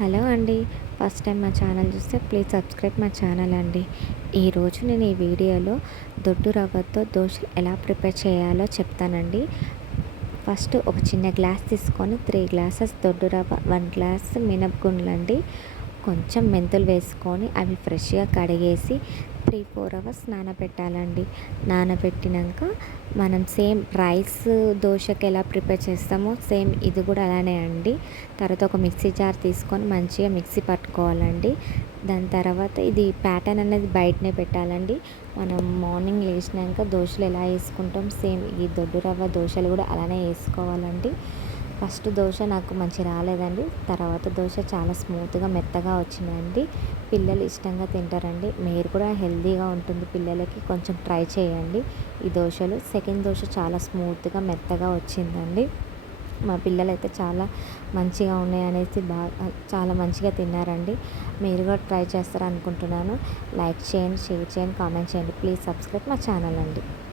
Hello అండి. First time మా channel చూస్తే ప్లీజ్ సబ్స్క్రైబ్ మా ఛానల్ అండి. ఈరోజు నేను ఈ వీడియోలో దొడ్డు రవ్వతో దోశలు ఎలా ప్రిపేర్ చేయాలో చెప్తానండి. ఫస్ట్ ఒక చిన్న గ్లాస్ తీసుకొని 3 గ్లాసెస్ దొడ్డు రవ్వ, 1 గ్లాస్ మినపగుండ్లండి, కొంచెం మెంతులు వేసుకొని అవి ఫ్రెష్గా కడిగేసి 3-4 అవర్స్ నానబెట్టాలండి. నానబెట్టినాక మనం సేమ్ రైస్ దోశకి ఎలా ప్రిపేర్ చేస్తామో సేమ్ ఇది కూడా అలానే అండి. తర్వాత ఒక మిక్సీ జార్ తీసుకొని మంచిగా మిక్సీ పట్టుకోవాలండి. దాని తర్వాత ఇది ప్యాటర్న్ అనేది బయటనే పెట్టాలండి. మనం మార్నింగ్ లేచినాక దోశలు ఎలా వేసుకుంటాం సేమ్ ఈ దొడ్డు రవ్వ దోశలు కూడా అలానే వేసుకోవాలండి. ఫస్ట్ దోశ నాకు మంచి రాలేదండి. తర్వాత దోశ చాలా స్మూత్గా మెత్తగా వచ్చిందండి. పిల్లలు ఇష్టంగా తింటారండి. మీరు కూడా హెల్తీగా ఉంటుంది పిల్లలకి, కొంచెం ట్రై చేయండి ఈ దోశలు. సెకండ్ దోశ చాలా స్మూత్గా మెత్తగా వచ్చిందండి. మా పిల్లలైతే చాలా మంచిగా ఉన్నాయి అనేసి చాలా మంచిగా తిన్నారండి. మీరు కూడా ట్రై చేస్తారనుకుంటున్నాను. లైక్ చేయండి, షేర్ చేయండి, కామెంట్ చేయండి. ప్లీజ్ సబ్స్క్రైబ్ మా ఛానల్ అండి.